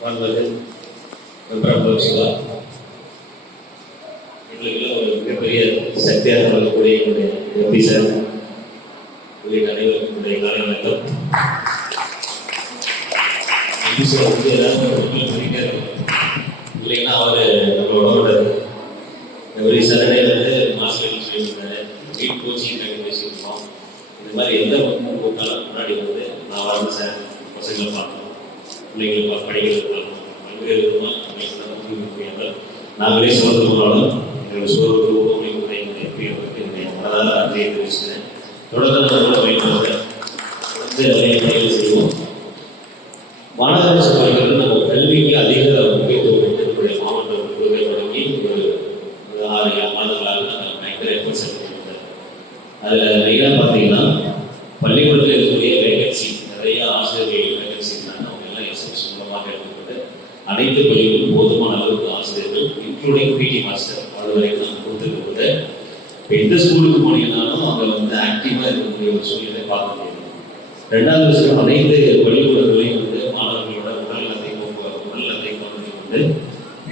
வாழ்வர்கள் சிவா எங்களுக்கு ஒரு மிகப்பெரிய சக்தியாக இருக்கக்கூடிய என்னுடைய எம்பி சார் உள்ளிட்ட அனைவருக்கும் என்னுடைய காலை வணக்கம். எம்பி சார் வந்து எல்லாரும் இல்லைன்னா அவர் நம்மளோட எவ்ரி சாட்டர்டே வந்து மாஸ்டர் சொல்லியிருந்தாரு, வீட் கோச்சிங் பேசியிருக்கோம். இந்த மாதிரி எந்த பக்கமும் போட்டாலும் முன்னாடி வந்து நான் வாழ்ந்து சார் பசங்களை பார்க்கணும், பிள்ளைங்களை படிக்கிறது பல்வேறு விதமாக நாங்களே சோதனை எங்களுடைய சோதனை ஊக்கமுறை மனதால் அதையை தெரிவிச்சுக்கிறேன். தொடர்ந்து தொடர்ந்து நிறைய பணிகள் செய்வோம். மாநகராட்சி பணிகள் நம்ம கல்விக்கு அதிக முக்கியத்துவம் என்னுடைய மாவட்ட குழுவை தொடங்கி ஒரு 6-7 மாதங்களாக நாங்கள் பயங்கர எஃபர்ட்ஸ் எடுத்துருக்கோம். அதில் மெயினாக பார்த்தீங்கன்னா பள்ளிக்கூடத்தில் இருக்கக்கூடிய வேகன்சி, நிறைய ஆசிரியர்கள் வேகன்சி இருந்தாங்க. அவங்க எல்லாம் எஸ்எம்ஸ் மூலமாக எடுத்துக்கிட்டு அனைத்து பள்ளிகளும் போதுமான அளவுக்கு ஆசிரியர்கள் இன்க்ளூடிங் பிடி மாஸ்டர் அதுவரை நாங்கள் கொடுத்துருக்கிறது. இப்போ எந்த ஸ்கூலுக்கு போனீங்கன்னாலும் அங்கே வந்து ஆக்டிவாக இருக்கக்கூடிய ஒரு சூழ்நிலை பார்க்க முடியும். ரெண்டாவது விஷயம், அனைத்து பள்ளிக்கூடங்களையும் வந்து மாணவர்களோட உடல்நலத்தை வந்து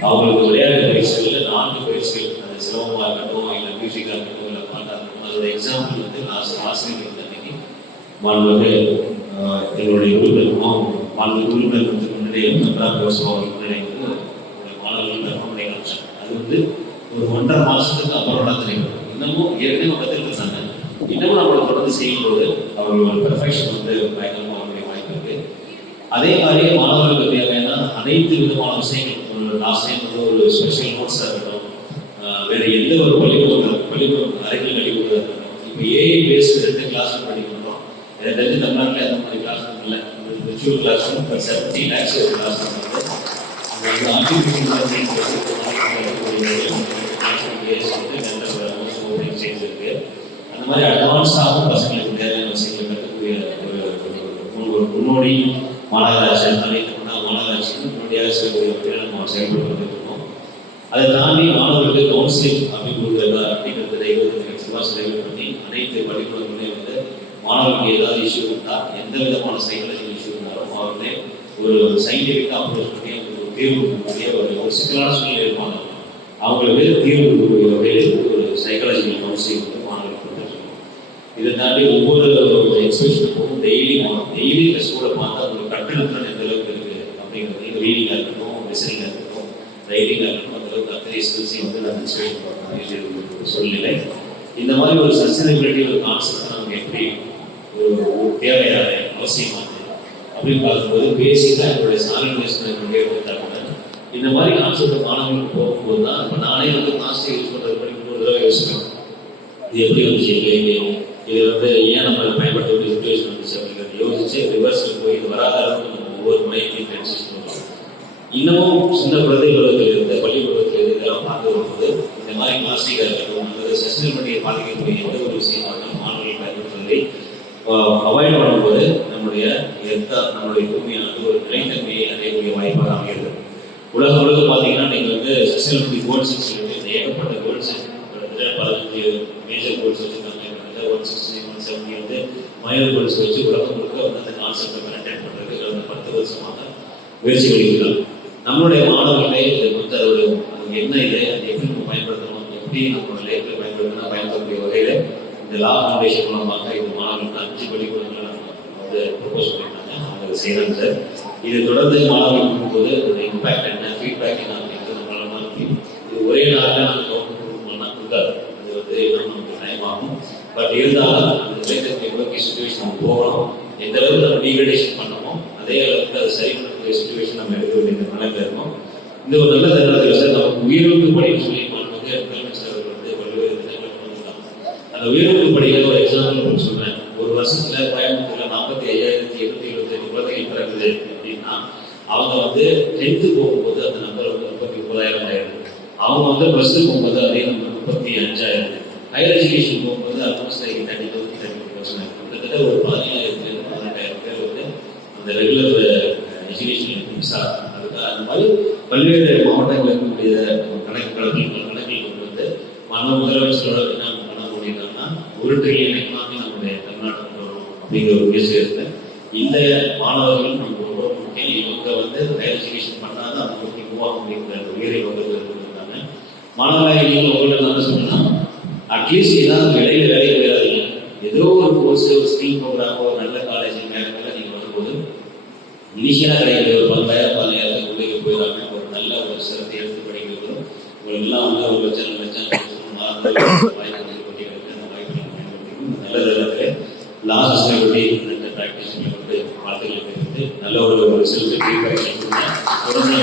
அவங்களுக்கு விளையாட்டு பயிற்சிகளில் 4 பயிற்சிகள், அது சிரமமாக இருக்கட்டும், இல்லை மியூசிக்காக இருக்கட்டும், இல்லை பாட்டாக இருக்கட்டும், அதோட எக்ஸாம்பிள் வந்து ஆசிரியர்கள் வந்து அன்னைக்கு மாணவர்கள் எங்களுடைய உறுப்பினர் வந்து முன்னிலையில் முன்னிலை வந்து மாணவர்கள் தர்மமுறை காமிச்சாங்க. அது வந்து ஒரு 1.5 மாதத்துக்கு அப்புறம் தான் தெரியும். இன்னமும் ஏற்கனவே கற்றுட்டு இருந்தாங்க, இன்னமும் நம்மளை தொடர்ந்து செய்யும்போது அவர்களோட பெர்ஃபெக்ஷன் வந்து பயங்கரமாக அவருடைய வாய்ப்பு இருக்கு. அதே மாதிரியே மாணவர்களுக்கு தேவையான அனைத்து விதமான விஷயங்கள், ஒரு ஆசிரியர் வந்து ஒரு ஸ்பெஷல் நோட்ஸாக இருக்கட்டும், வேற எந்த ஒரு பள்ளிக்கூடம் அறைகள் கழிவுறதாக இருக்கட்டும். இப்போ ஏஐ பேஸ்டு 2 கிளாஸ் படிக்கிறோம். எனக்கு தெரிஞ்சு தமிழ்நாட்டில் எந்த மாதிரி கிளாஸ் இல்லை. விர்ச்சுவல் கிளாஸ் 70 lakhs ஒரு கிளாஸ் வந்து இருக்கு. அந்த மாதிரி அட்வான்ஸாகவும் பசங்களுக்கு தேவையான விஷயங்கள் கற்றுக்கூடிய ஒரு முன்னோடி மாநகராட்சி, மாநகராட்சி முன்னோடியாக செய்யக்கூடிய நம்ம செயல்பட்டு இருக்கோம். அதை தாண்டி மாணவர்களுக்கு கவுன்சிலிங் அப்படிங்கிறத 20 லட்சம் செலவு பண்ணி அனைத்து பள்ளிக்கூடங்களையும் வந்து மாணவர்களுக்கு ஏதாவது இஷ்யூ இருந்தால், எந்த விதமான சைக்காலஜிக்கல் இஷ்யூ இருந்தாலும் அவர்களே ஒரு சயின்டிஃபிக்காக அப்ரோச் பண்ணி தீர்வு கொடுக்கக்கூடிய ஒரு சிக்கலான சூழ்நிலை இருப்பாங்க. அவங்களுக்கு தீர்வு கொடுக்கக்கூடிய வகையில் ஒரு சைக்காலஜிக்கல் கவுன்சிலிங் வந்து மாணவர்களுக்கு கொடுத்துருக்கோம். இதை தாண்டி ஒவ்வொரு எக்ஸ்பிரஷனுக்கும் டெய்லி ஸ்கூலை பார்த்து அவங்களுக்கு கற்றல் எந்த அளவுக்கு இருக்குது அப்படிங்கிறது, ரீடிங்காக இருக்கட்டும், லிசனிங்காக இருக்கட்டும், ரைட்டிங்காக இருக்கட்டும், அந்த அளவுக்கு அத்தனை ஸ்கில்ஸையும் வந்து நான் எக்ஸ்பிளைன் பண்ணுற சூழ்நிலை. இந்த மாதிரி ஒரு சஸ்டைனபிலிட்டி ஒரு கான்செப்ட் நமக்கு எப்படி ஒரு தேவையான அவசியமானது அப்படின்னு பார்க்கும்போது பேசிக்காக என்னுடைய சாலினேஷன் எடுத்தாங்க. இந்த மாதிரி கான்செப்ட் மாணவர்களுக்கு போகும்போது தான் இப்போ நானே வந்து காஸ்ட்டை யூஸ் பண்ணுறது படிக்கும்போது தான் யோசிப்பேன், இது எப்படி வந்துச்சு, இது வந்து ஏன் நம்ம பயன்படுத்த வேண்டிய சுச்சுவேஷன் வந்துச்சு அப்படிங்கிறது யோசிச்சு ரிவர்ஸில் போய் இது வராத அளவுக்கு நம்ம ஒவ்வொரு முறையையும் கன்சிஸ் பண்ணுவோம். இன்னமும் சின்ன குழந்தை பருவத்தில் இருந்த பள்ளி பருவத்தில் இருந்து இதெல்லாம் பார்க்க வரும்போது இந்த மாதிரி பிளாஸ்டிக்காக இருக்கட்டும் அல்லது சஸ்டைனபிலிட்டியை பாதிக்கக்கூடிய எந்த ஒரு விஷயமாக மாணவர்கள் பயன்படுத்துவதை அவாய்ட் பண்ணும்போது நம்முடைய பூமியானது ஒரு நிலைத்தன்மையை அடையக்கூடிய வாய்ப்பாக அமைகிறது. உலக பார்த்தீங்கன்னா நீங்கள் வந்து சஸ்டைனபிலிட்டி கோல்ஸ் சொல்லிட்டு ஏகப்பட்ட கோல்ஸ், 15 மேஜர் கோல்ஸ் வச்சுருக்காங்க. 160 170 வந்து மைனர் கோல்ஸ் வச்சு உலகம் முழுக்க வந்து அந்த கான்செப்டை மெயின்டைன் பண்ணுறதுக்கு கடந்த 10 வருஷமாக முயற்சி பண்ணிக்கலாம். நம்மளுடைய மாணவர்களே இதை வந்து அது என்ன இது, அது எப்படி நம்ம பயன்படுத்தணும், எப்படி நம்மளோட லைஃப்பில் பயன்படுத்தக்கூடிய வகையில் இந்த லா ஃபவுண்டேஷன் மூலமாக இது மாணவர்களுக்கு 5 பள்ளிக்கூடங்களை நம்ம வந்து ப்ரொபோஸ் பண்ணியிருந்தாங்க. அவங்க செய்கிறாங்க சார். இது தொடர்ந்து மாணவர்கள் கொடுக்கும்போது ஒரு இம்பேக்ட் என்ன, ஃபீட்பேக் என்ன அப்படிங்கிறது நம்மளால மாற்றி இது ஒரே நாளில் நாங்கள் கவர்மெண்ட் கொடுக்காது. அது வந்து நமக்கு நயமாகும். பட் இருந்தாலும் அந்த நிலைத்தன்மை நோக்கி சுச்சுவேஷன் நம்ம போகணும். எந்த அளவுக்கு நம்ம டீக்ரேடேஷன் பண்ணணுமோ அதே அளவுக்கு அதை சரி பண்ணக்கூடிய சுச்சுவேஷன் நம்ம எடுக்க வேண்டிய நிலையில் இருக்கணும். இந்த ஒரு நல்ல தருணத்தில் சார் நமக்கு உயிருக்கு படின்னு சொல்லி முதலமைச்சர் அவர்கள் வந்து பல்வேறு திட்டங்கள் பண்ணியிருக்காங்க. அந்த உயிருக்கு படிக்கிற ஒரு எக்ஸாம்பிள் சொல்றேன். ஒரு வருஷத்துல கோயம்புத்தூர்ல 45,875 குழந்தைகள் பிறகுது அப்படின்னா அவங்க வந்து 10th போகும்போது அந்த நம்பர் வந்து 39,000 ஆயிடுது. அவங்க வந்து +2 போகும்போது அதே நம்பர் 35,000. ஹையர் எஜுகேஷன் போகும்போது ஆல்மோஸ்ட் 30% கிட்டத்தட்ட ஒரு 17,000-18,000 பேர் வந்து அந்த ரெகுலர் எஜுகேஷன் மிஸ் ஆகும். அதுக்காக அந்த மாதிரி பல்வேறு மாவட்டங்கள் இருக்கக்கூடிய கணக்கில் கொண்டு வந்து முதலமைச்சரோட என்ன பண்ண முடியுதுன்னா ஒரு ட்ரில்லியன் எக்கனாமி நம்முடைய தமிழ்நாட்டுக்கு வரும் அப்படிங்கிற ஒரு பேச்சு இருக்கு. இந்த மாணவர்கள் நமக்கு ரொம்ப முக்கியம். இவங்க வந்து வந்து ஹையர் எஜுகேஷன் பண்ணால் தான் அதை நோக்கி மூவ் ஆக முடியுங்கிற உயரை வகுப்பு இருக்காங்க. மாணவர்கள் நீங்கள் உங்கள்கிட்ட என்ன சொன்னா அட்லீஸ்ட் ஏதாவது விலையில் வேலைக்கு போயிடாதீங்க. ஏதோ ஒரு கோர்ஸ், ஒரு ஸ்கில் ப்ரோக்ராமோ, ஒரு நல்ல காலேஜ் மேலே நீங்கள் வரும்போது இனிஷியலாக கிடையாது ஒரு 10,000 உள்ளே போயிடாம ஒரு நல்ல ஒரு சிறத்தை எடுத்து படிக்கிறதும் உங்களுக்கெல்லாம் வந்து ஒரு லட்சம் வாய்ப்பு கொட்டியிருக்கு. அந்த வாய்ப்பை பயன்படுத்திக்கணும். நல்லது எல்லாத்துலேயே லாஸ்ட் பற்றி இந்த ப்ராக்டிஸில் வந்து வாழ்க்கையில் வந்து நல்ல ஒரு ரிசல்ட் ஃபீட்பேக் தொடர்ந்து